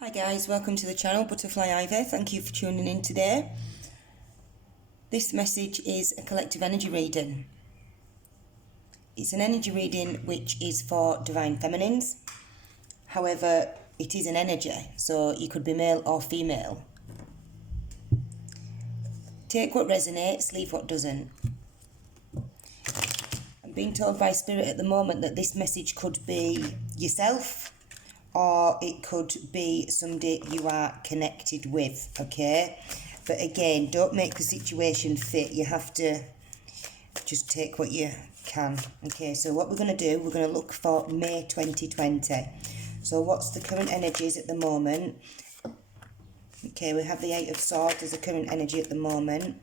Hi guys, welcome to the channel Butterfly Ivy. Thank you for tuning in today. This message is a collective energy reading. It's an energy reading which is for divine feminines. However, it is an energy, so you could be male or female. Take what resonates, leave what doesn't. I'm being told by Spirit at the moment that this message could be yourself, or it could be somebody you are connected with, okay? But again, don't make the situation fit. You have to just take what you can. Okay, so what we're going to do, we're going to look for May 2020. So what's the current energies at the moment? Okay, we have the Eight of Swords as a current energy at the moment.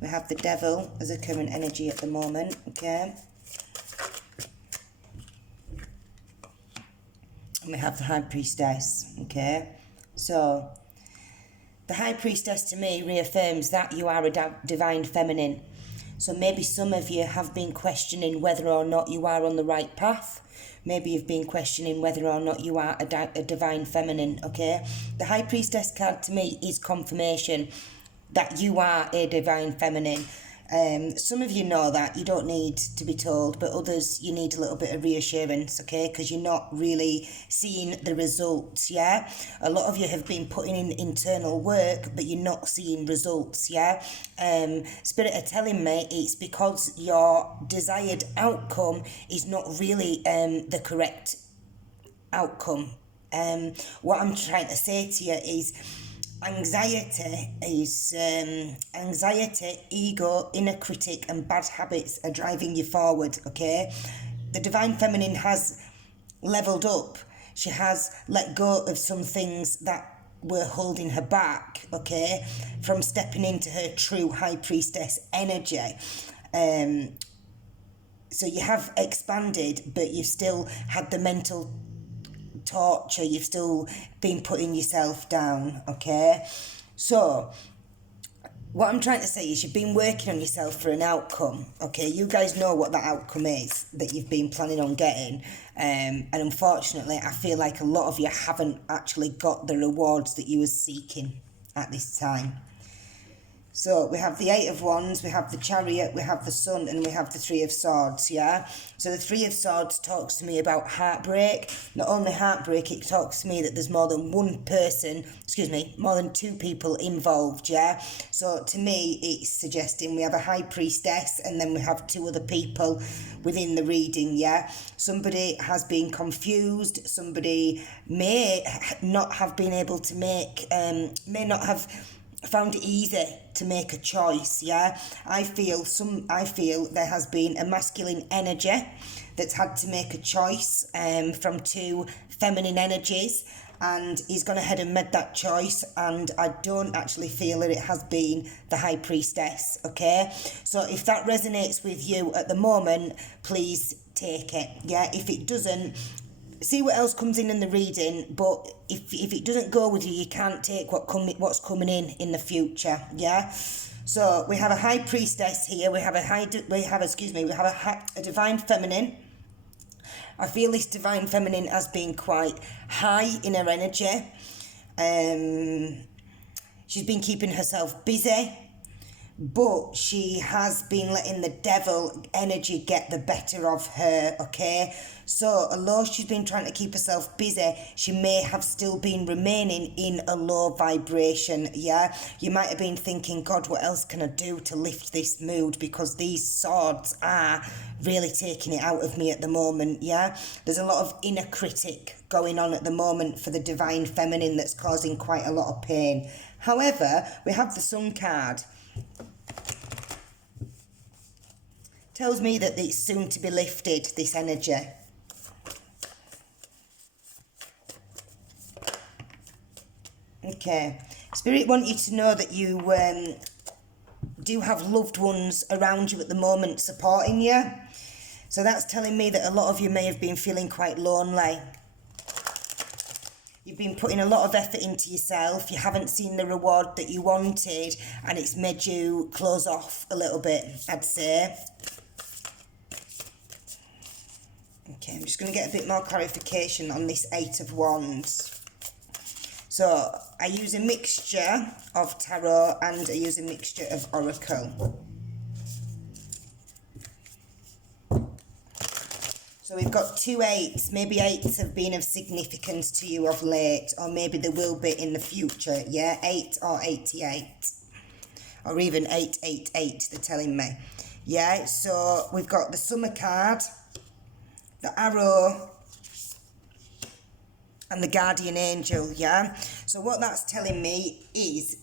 We have the Devil as a current energy at the moment, okay? And we have the High Priestess, okay? So, the High Priestess to me reaffirms that you are a divine feminine. So maybe some of you have been questioning whether or not you are on the right path. Maybe you've been questioning whether or not you are a divine feminine, okay? The High Priestess card to me is confirmation that you are a divine feminine. Some of you know that, you don't need to be told, but others you need a little bit of reassurance, okay, because you're not really seeing the results, yeah? A lot of you have been putting in internal work, but you're not seeing results, yeah? Spirit are telling me it's because your desired outcome is not really the correct outcome. What I'm trying to say to you is anxiety, ego, inner critic and bad habits are driving you forward, okay? The divine feminine has leveled up. She has let go of some things that were holding her back, okay, from stepping into her true High Priestess energy. So you have expanded, but you've still had the mental torture, you've still been putting yourself down, okay? So what I'm trying to say is you've been working on yourself for an outcome, okay? You guys know what that outcome is that you've been planning on getting, and unfortunately I feel like a lot of you haven't actually got the rewards that you were seeking at this time. So we have the Eight of Wands, we have the Chariot, we have the Sun, and we have the Three of Swords, yeah? So the Three of Swords talks to me about heartbreak. Not only heartbreak, it talks to me that there's more than one person, more than two people involved, yeah? So to me, it's suggesting we have a High Priestess and then we have two other people within the reading, yeah? Somebody has been confused, somebody may not have been able to may not have found it easy to make a choice, yeah? I feel there has been a masculine energy that's had to make a choice from two feminine energies, and he's gone ahead and made that choice, and I don't actually feel that it has been the High Priestess, okay? So if that resonates with you at the moment, please take it, yeah? If it doesn't, see what else comes in the reading, but if it doesn't go with you, you can't take what's coming in the future, yeah? So we have a High Priestess here, we have a divine feminine. I feel this divine feminine has been quite high in her energy. She's been keeping herself busy, but she has been letting the devil energy get the better of her, okay? So although she's been trying to keep herself busy, she may have still been remaining in a low vibration, yeah? You might have been thinking, God, what else can I do to lift this mood? Because these swords are really taking it out of me at the moment, yeah? There's a lot of inner critic going on at the moment for the divine feminine that's causing quite a lot of pain. However, we have the Sun card. Tells me that it's soon to be lifted, this energy. Okay. Spirit want you to know that you do have loved ones around you at the moment supporting you. So that's telling me that a lot of you may have been feeling quite lonely. You've been putting a lot of effort into yourself. You haven't seen the reward that you wanted, and it's made you close off a little bit, I'd say. Okay, I'm just going to get a bit more clarification on this Eight of Wands. So I use a mixture of tarot and I use a mixture of oracle. So we've got 2 8s. Maybe 8s have been of significance to you of late, or maybe they will be in the future, yeah? 8 or 88. Or even 888, they're telling me. Yeah, so we've got the Summer card, the Arrow, and the Guardian Angel, yeah? So what that's telling me is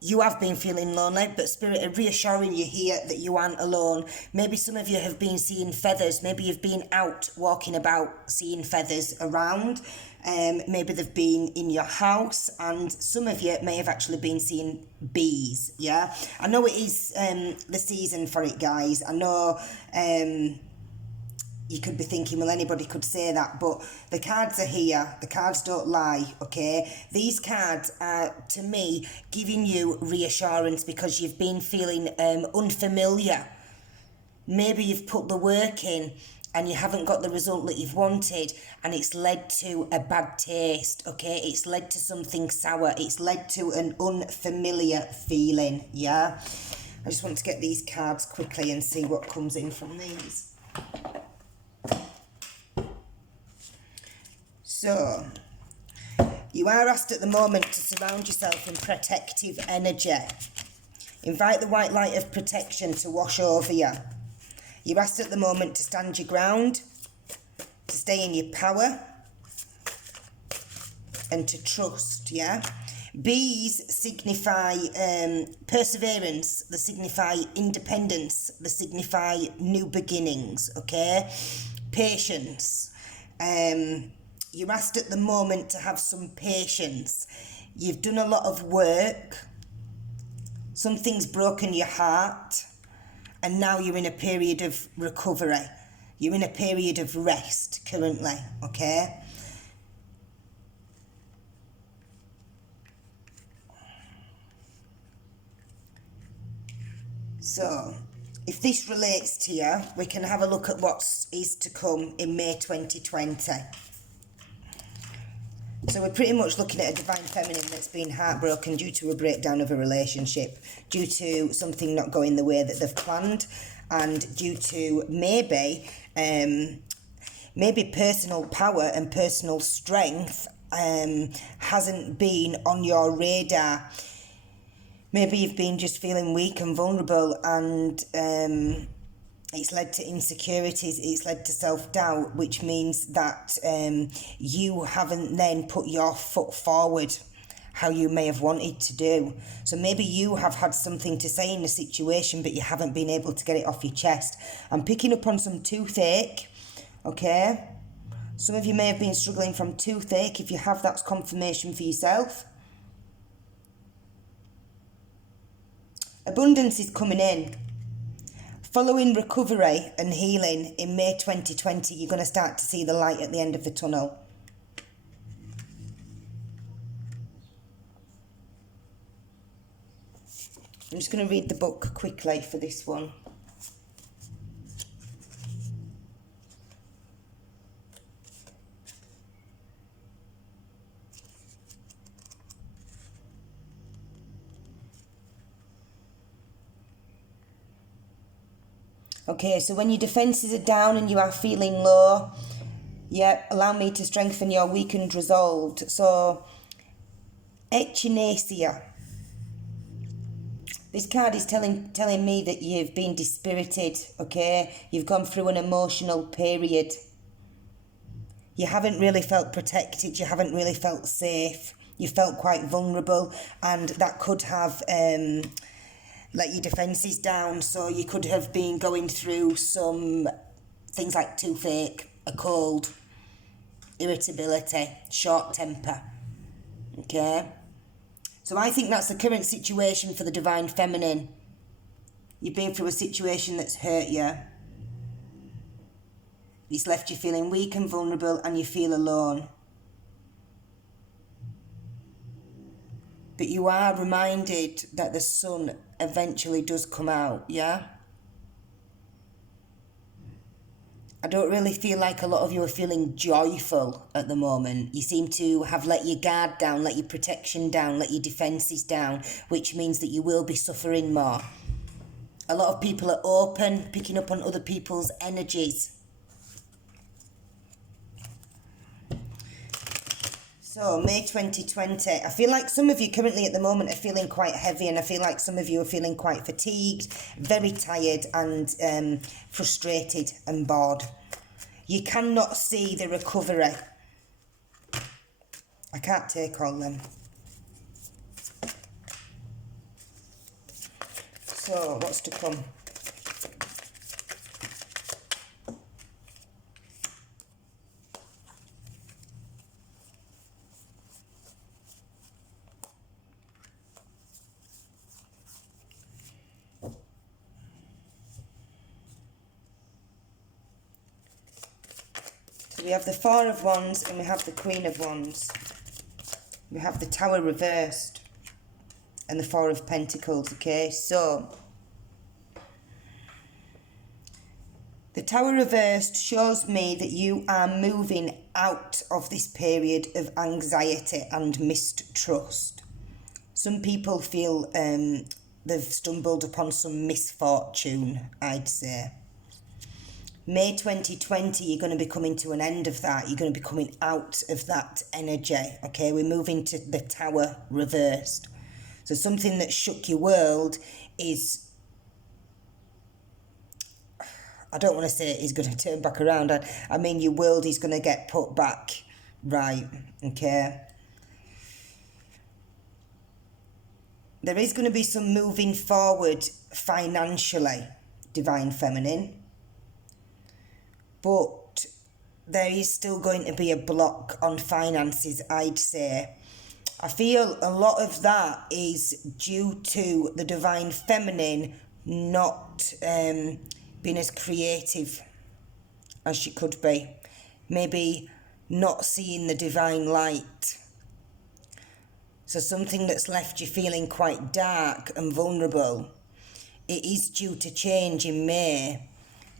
you have been feeling lonely, but Spirit are reassuring you here that you aren't alone. Maybe some of you have been seeing feathers. Maybe you've been out walking about seeing feathers around. Maybe they've been in your house, and some of you may have actually been seeing bees, yeah? I know it is the season for it, guys. I know you could be thinking, well, anybody could say that, but the cards are here. The cards don't lie, okay? These cards are, to me, giving you reassurance because you've been feeling unfamiliar. Maybe you've put the work in and you haven't got the result that you've wanted, and it's led to a bad taste, okay? It's led to something sour. It's led to an unfamiliar feeling, yeah? I just want to get these cards quickly and see what comes in from these. So, you are asked at the moment to surround yourself in protective energy. Invite the white light of protection to wash over you. You're asked at the moment to stand your ground, to stay in your power, and to trust, yeah? Bees signify perseverance, they signify independence, they signify new beginnings, okay? Patience. You're asked at the moment to have some patience. You've done a lot of work. Something's broken your heart. And now you're in a period of recovery. You're in a period of rest currently, okay? So, if this relates to you, we can have a look at what is to come in May 2020. So we're pretty much looking at a divine feminine that's been heartbroken due to a breakdown of a relationship, due to something not going the way that they've planned, and due to maybe personal power and personal strength hasn't been on your radar. Maybe you've been just feeling weak and vulnerable, and it's led to insecurities, it's led to self-doubt, which means that you haven't then put your foot forward how you may have wanted to do. So maybe you have had something to say in the situation, but you haven't been able to get it off your chest. I'm picking up on some toothache, okay? Some of you may have been struggling from toothache. If you have, that's confirmation for yourself. Abundance is coming in. Following recovery and healing in May 2020, you're going to start to see the light at the end of the tunnel. I'm just going to read the book quickly for this one. Okay, so when your defences are down and you are feeling low, allow me to strengthen your weakened resolve. So, echinacea. This card is telling me that you've been dispirited, okay? You've gone through an emotional period. You haven't really felt protected, you haven't really felt safe. You felt quite vulnerable, and that could have let your defences down, so you could have been going through some things like toothache, a cold, irritability, short temper, okay? So I think that's the current situation for the Divine Feminine. You've been through a situation that's hurt you. It's left you feeling weak and vulnerable, and you feel alone. But you are reminded that the sun eventually does come out, yeah? I don't really feel like a lot of you are feeling joyful at the moment. You seem to have let your guard down, let your protection down, let your defences down, which means that you will be suffering more. A lot of people are open, picking up on other people's energies. So, May 2020, I feel like some of you currently at the moment are feeling quite heavy, and I feel like some of you are feeling quite fatigued, very tired and frustrated and bored. You cannot see the recovery. I can't take all them. So, what's to come? So we have the Four of Wands and we have the Queen of Wands. We have the Tower reversed and the Four of Pentacles, okay? So, the Tower reversed shows me that you are moving out of this period of anxiety and mistrust. Some people feel they've stumbled upon some misfortune, I'd say. May 2020, you're going to be coming to an end of that. You're going to be coming out of that energy, okay? We're moving to the Tower reversed. So something that shook your world is, I don't want to say it's going to turn back around. I mean, your world is going to get put back right, okay? There is going to be some moving forward financially, Divine Feminine. But there is still going to be a block on finances, I'd say. I feel a lot of that is due to the Divine Feminine not being as creative as she could be. Maybe not seeing the divine light. So something that's left you feeling quite dark and vulnerable, it is due to change in May.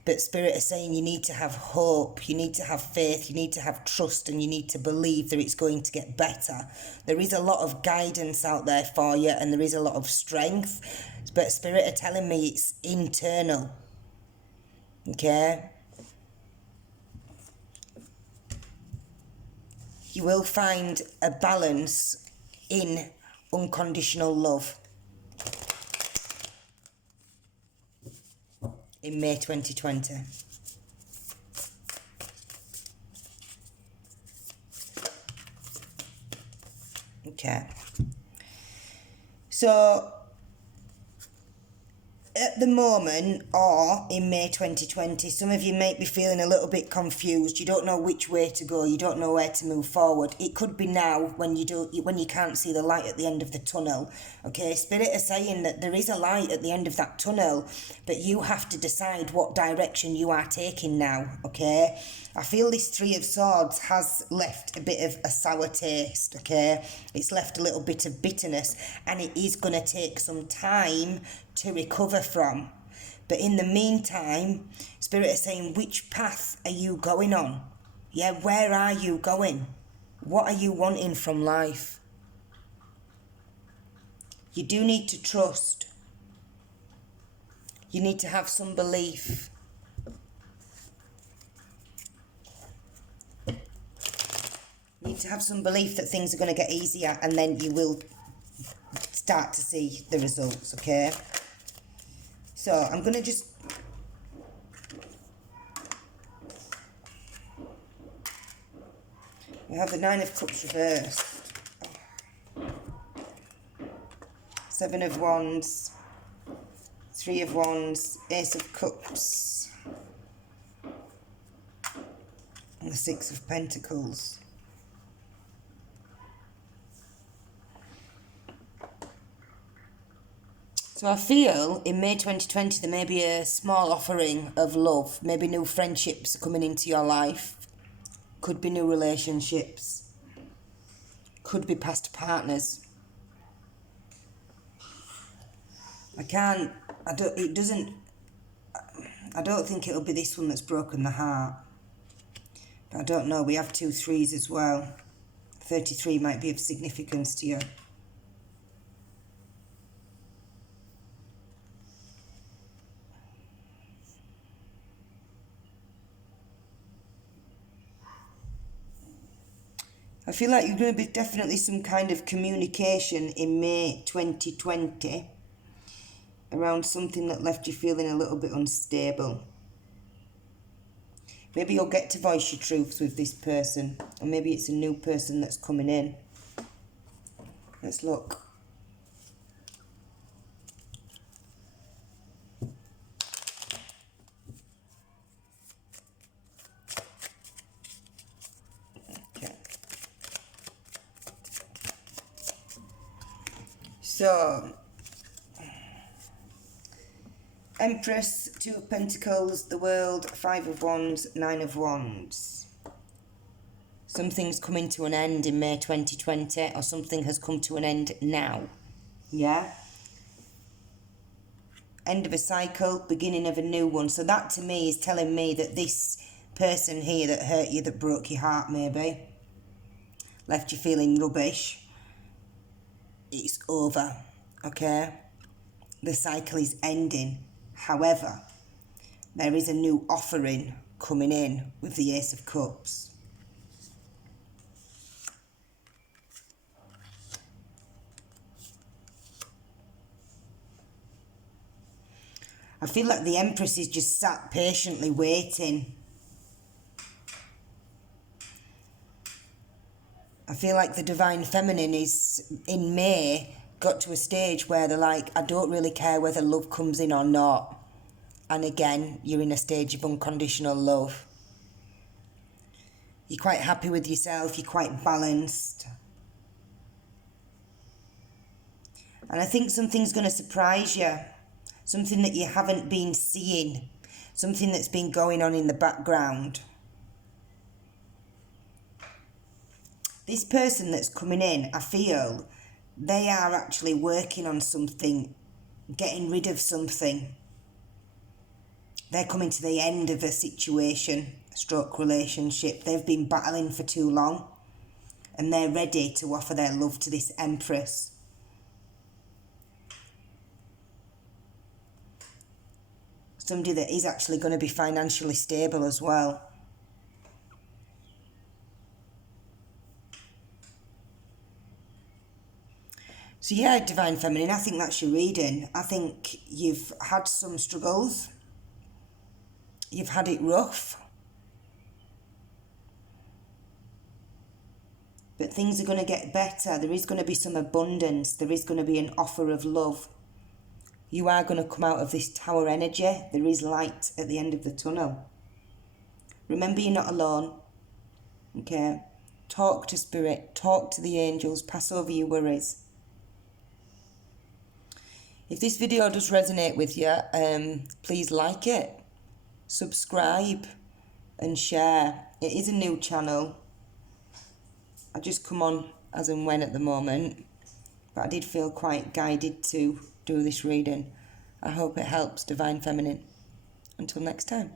But Spirit is saying you need to have hope, you need to have faith, you need to have trust, and you need to believe that it's going to get better. There is a lot of guidance out there for you, and there is a lot of strength. But Spirit are telling me it's internal. Okay? You will find a balance in unconditional love. In May 2020. Okay. So, at the moment, or in May 2020, some of you might be feeling a little bit confused. You don't know which way to go. You don't know where to move forward. It could be now when you can't see the light at the end of the tunnel. Okay, Spirit is saying that there is a light at the end of that tunnel, but you have to decide what direction you are taking now. Okay, I feel this Three of Swords has left a bit of a sour taste. Okay, it's left a little bit of bitterness, and it is going to take some time to recover from. But in the meantime, Spirit is saying, which path are you going on? Yeah, where are you going? What are you wanting from life? You do need to trust. You need to have some belief. You need to have some belief that things are going to get easier, and then you will start to see the results, okay? So I'm going to just... We have the Nine of Cups reversed. Seven of Wands. Three of Wands. Ace of Cups. And the Six of Pentacles. So I feel in May 2020 there may be a small offering of love. Maybe new friendships are coming into your life. Could be new relationships. Could be past partners. I I don't think it'll be this one that's broken the heart. But I don't know, we have 2 3s as well. 33 might be of significance to you. I feel like you're going to be definitely some kind of communication in May 2020 around something that left you feeling a little bit unstable. Maybe you'll get to voice your truths with this person, or maybe it's a new person that's coming in. Let's look. Okay. So, Empress, 2 of Pentacles, the World, 5 of Wands, 9 of Wands. Something's coming to an end in May 2020, or something has come to an end now. Yeah? End of a cycle, beginning of a new one. So that to me is telling me that this person here that hurt you, that broke your heart maybe, left you feeling rubbish, it's over, okay? The cycle is ending. However, there is a new offering coming in with the Ace of Cups. I feel like the Empress is just sat patiently waiting. I feel like the Divine Feminine is, in May, got to a stage where they're like, I don't really care whether love comes in or not. And again, you're in a stage of unconditional love. You're quite happy with yourself, you're quite balanced. And I think something's going to surprise you. Something that you haven't been seeing. Something that's been going on in the background. This person that's coming in, I feel, they are actually working on something, getting rid of something. They're coming to the end of a situation, stroke relationship. They've been battling for too long, and they're ready to offer their love to this Empress. Somebody that is actually going to be financially stable as well. So yeah, Divine Feminine, I think that's your reading. I think you've had some struggles. You've had it rough. But things are going to get better. There is going to be some abundance. There is going to be an offer of love. You are going to come out of this tower energy. There is light at the end of the tunnel. Remember, you're not alone. Okay? Talk to Spirit. Talk to the angels. Pass over your worries. If this video does resonate with you, please like it, subscribe and share. It is a new channel. I just come on as and when at the moment, but I did feel quite guided to do this reading. I hope it helps, Divine Feminine. Until next time.